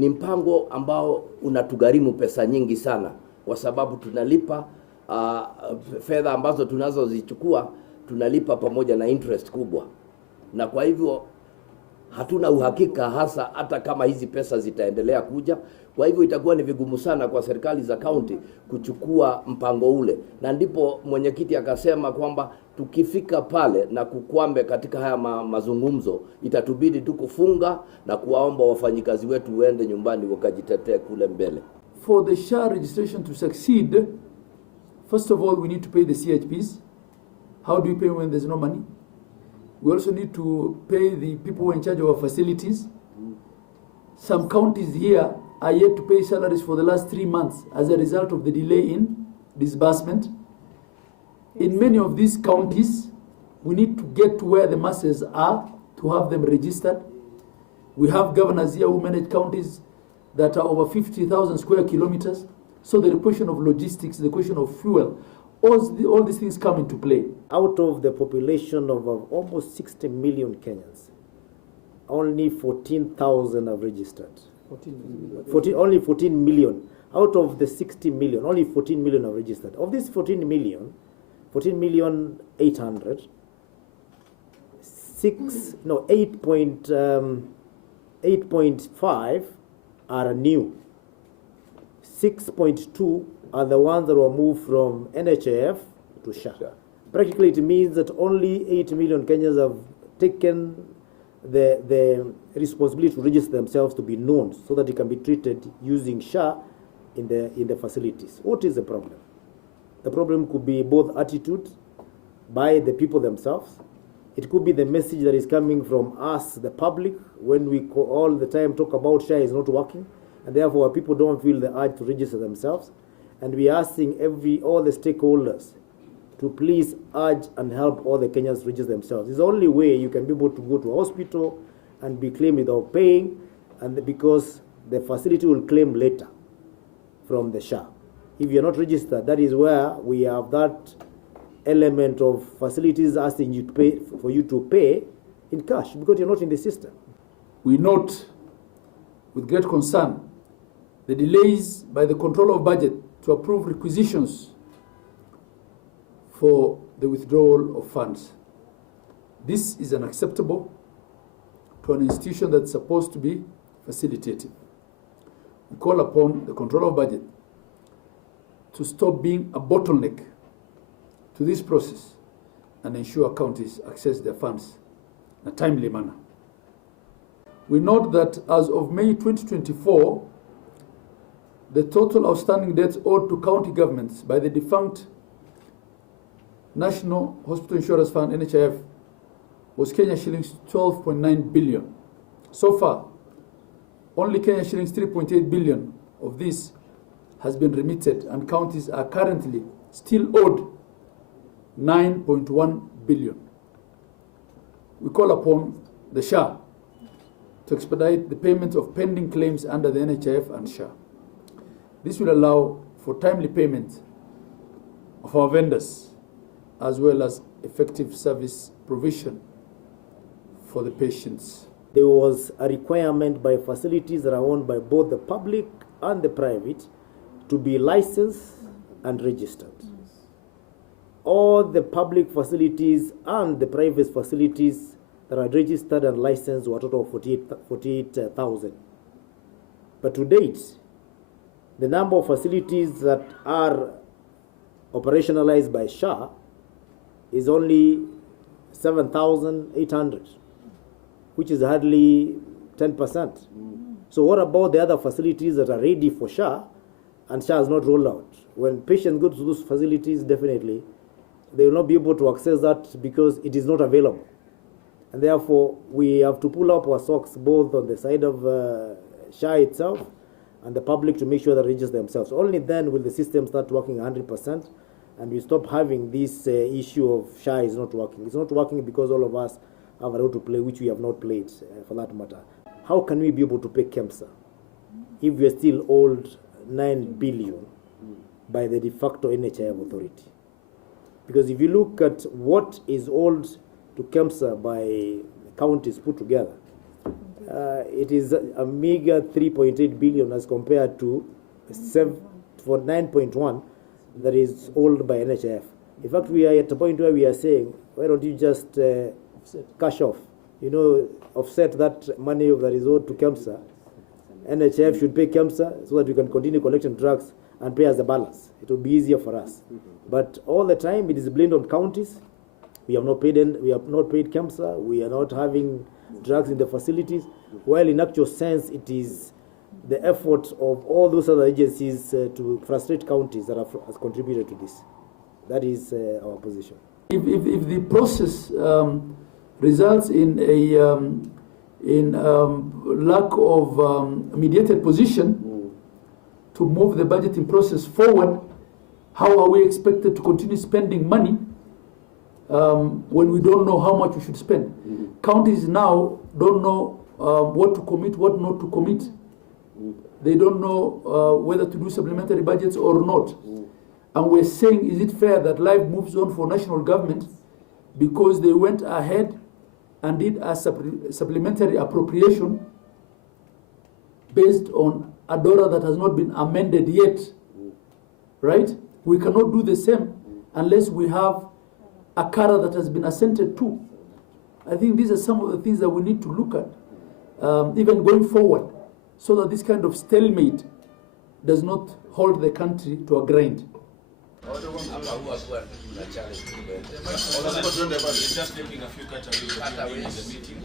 ni mpango ambao unatugharimu pesa nyingi sana, kwa sababu tunalipa fedha ambazo tunazozichukua tunalipa pamoja na interest kubwa, na kwa hivyo hatuna uhakika hata kama hizi pesa zitaendelea kuja. Kwa hivyo itakuwa ni vigumu sana kwa serikali za kaunti kuchukua mpango ule, na ndipo mwenyekiti akasema kwamba tukifika pale na kukwame katika haya mazungumzo, itatubidi tu kufunga na kuwaomba wafanyikazi wetu waende nyumbani wakajitetee kule mbele. For the SHA registration to succeed, first of all we need to pay the CHPs. How do we pay when there's no money? We also need to pay the people who are in charge of our facilities. Some counties here are yet to pay salaries for the last 3 months as a result of the delay in disbursement. In many of these counties, we need to get to where the masses are to have them registered. We have governors here who manage counties that are over 50,000 square kilometers. So the question of logistics, the question of fuel, all these things come into play. Out of the population of almost 60 million Kenyans, only 14,000 have registered. 14 million. Out of the 60 million, only 14 million have registered. Of these 14 million 800, 8.5 are new. 6.2 are the ones that were moved from NHIF to SHA. Practically, it means that only 8 million Kenyans have taken the responsibility to register themselves to be known so that it can be treated using SHA in the facilities. What is the problem? The problem could be both attitude by the people themselves. It could be the message that is coming from us, the public, when we all the time talk about SHA is not working, and therefore people don't feel the urge to register themselves. And we are asking all the stakeholders to please urge and help all the Kenyans register themselves. It's the only way you can be able to go to a hospital and be claimed without paying, and because the facility will claim later from the SHA. If you're not registered, that is where we have that element of facilities asking you to pay for you to pay in cash because you're not in the system. We note with great concern the delays by the Controller of Budget to approve requisitions for the withdrawal of funds. This is unacceptable to an institution that's supposed to be facilitative. We call upon the Controller of Budget to stop being a bottleneck to this process and ensure counties access their funds in a timely manner. We note that as of May 2024, the total outstanding debts owed to county governments by the defunct National Hospital Insurance Fund, NHIF, was Kenya shillings 12.9 billion. So far, only Kenya shillings 3.8 billion of this has been remitted, and counties are currently still owed 9.1 billion. We call upon the SHA to expedite the payment of pending claims under the NHIF and SHA. This will allow for timely payment of our vendors as well as effective service provision for the patients. There was a requirement by facilities that are owned by both the public and the private to be licensed and registered. All the public facilities and the private facilities that are registered and licensed were a total of 48,000. But to date, the number of facilities that are operationalized by SHA is only 7,800, which is hardly 10%. So what about the other facilities that are ready for SHA and SHA has not rolled out? When patients go to those facilities, definitely they will not be able to access that because it is not available. And therefore, we have to pull up our socks both on the side of SHA itself and the public to make sure they register themselves. Only then will the system start working 100%, and we stop having this issue of SHA is not working. It's not working because all of us have a role to play, which we have not played for that matter. How can we be able to pay KEMSA if we are still owed 9 billion by the de facto NHIF authority? Because if you look at what is owed to KEMSA by counties put together, it is a meager 3.8 billion as compared to 9.1 that is owned by NHIF. In fact, we are at a point where we are saying, why don't you just cash off, offset that money that is owed to KEMSA. NHIF should pay KEMSA so that we can continue collecting drugs and pay us the balance. It will be easier for us. But all the time it is blamed on counties. We have not paid KEMSA. We are not having drugs in the facilities. While in actual sense, it is the effort of all those other agencies to frustrate counties that has contributed to this. That is our position. If the process results in a lack of mediated position to move the budgeting process forward, how are we expected to continue spending money when we don't know how much we should spend? Counties now don't know what to commit, what not to commit. They don't know whether to do supplementary budgets or not. And we're saying, is it fair that life moves on for national government because they went ahead and did a supplementary appropriation based on a dollar that has not been amended yet, right? We cannot do the same unless we have a CARA that has been assented to. I think these are some of the things that we need to look at, even going forward, so that this kind of stalemate does not hold the country to a grind. Just taking a few cutaways in the meeting.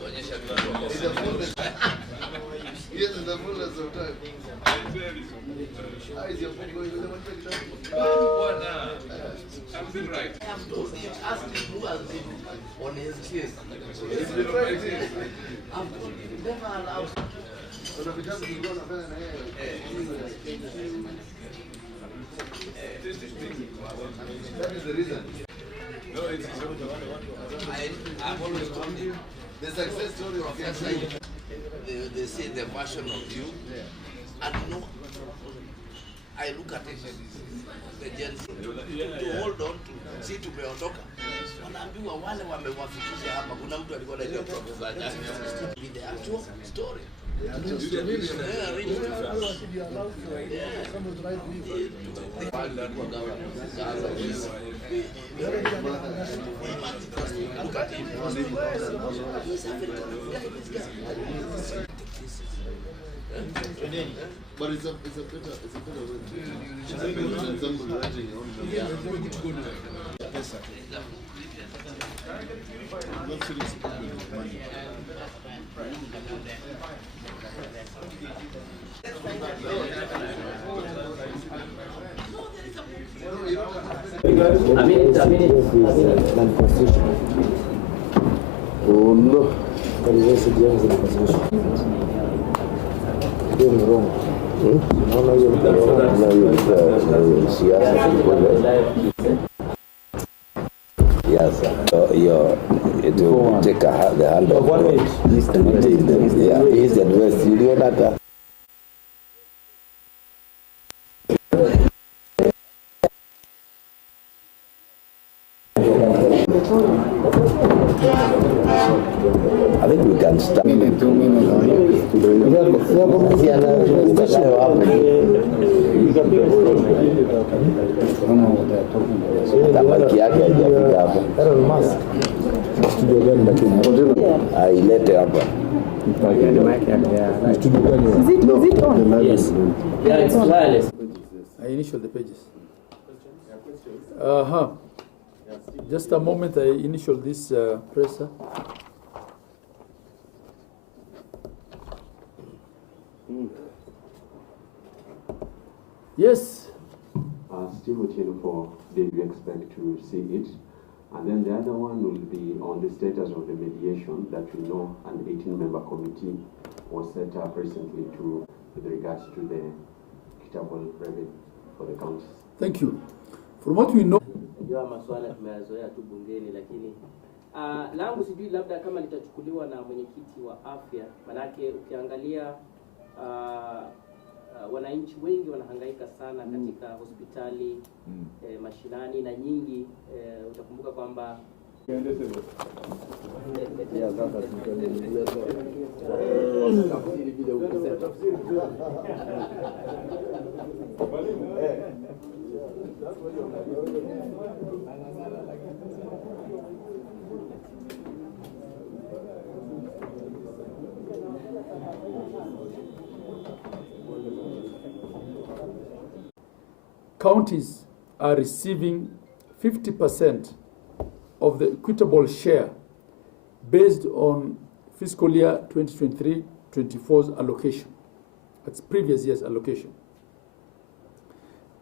Yes, in the fullness of time. How is your phone going? Something right. Ask him who has been on his case. It's been right here. I've told you, never allow. That is the reason. No, it's I've always told you, The success story of Professor, they say the version of you, and I look at it, the Gen Z, to hold on to, si tumeondoka, wanaambiwa wale wamewafikisha hapa, kuna mtu alikuwa anaitwa Professor be the actual story. Look at him. But it's a better way than somebody writing your own. Not feeling stupid with money. Oh no. That is also the answer to the constitution. Doing wrong. Yes, it will take the hand of God. East and West. Yeah, East and West. You know that. I think we can start. Ailete hapa. Is it on? Yes. Yeah, it's wireless. I initial the pages. Just a moment, I initial this presser. Yes. Still waiting for did we expect to see it. And then the other one will be on the status of the mediation that we know an 18-member committee was set up recently with regards to the equitable revenue for the counties. Thank you. From what we know, masuala tumeyazoea tu bungeni, lakini langu sijui labda kama litachukuliwa na mwenyekiti wa afya, manake ukiangalia wananchi wengi wanahangaika sana katika hospitali mashinani na nyingi. Utakumbuka kwamba Counties are receiving 50% of the equitable share based on fiscal year 2023-24's allocation. That's previous year's allocation.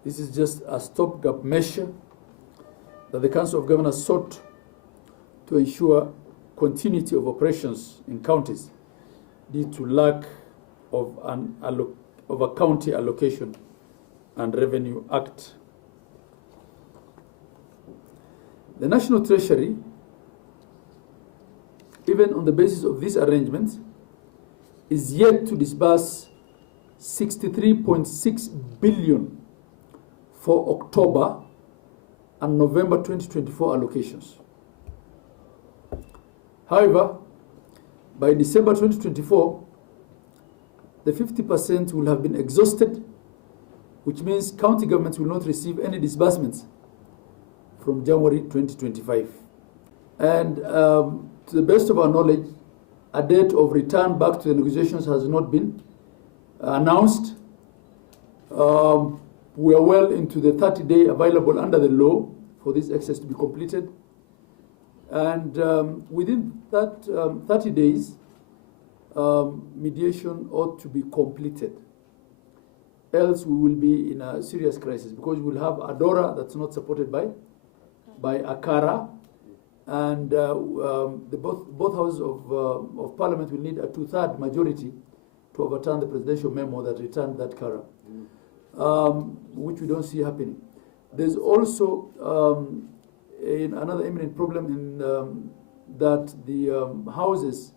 This is just a stopgap measure that the Council of Governors sought to ensure continuity of operations in counties due to lack of a county allocation and Revenue Act. The National Treasury, even on the basis of these arrangements, is yet to disburse 63.6 billion for October and November 2024 allocations. However, by December 2024, the 50% will have been exhausted, which means county governments will not receive any disbursements from January 2025. And to the best of our knowledge, a date of return back to the negotiations has not been announced. We are well into the 30-day available under the law for this exercise to be completed. And within that 30 days, mediation ought to be completed. Else we will be in a serious crisis, because we will have ADORA that's not supported by ACARA, and both houses of Parliament will need a 2/3 majority to overturn the presidential memo that returned that CARA, which we don't see happening. There's also another imminent problem in that the houses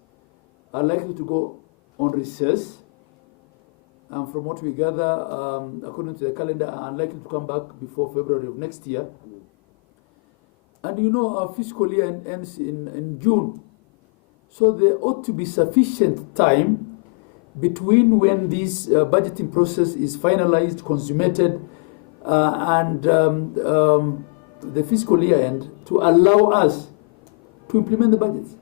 are likely to go on recess. And from what we gather, according to the calendar, are unlikely to come back before February of next year. And you know, our fiscal year ends in June. So there ought to be sufficient time between when this budgeting process is finalized, consummated, and the fiscal year end to allow us to implement the budgets.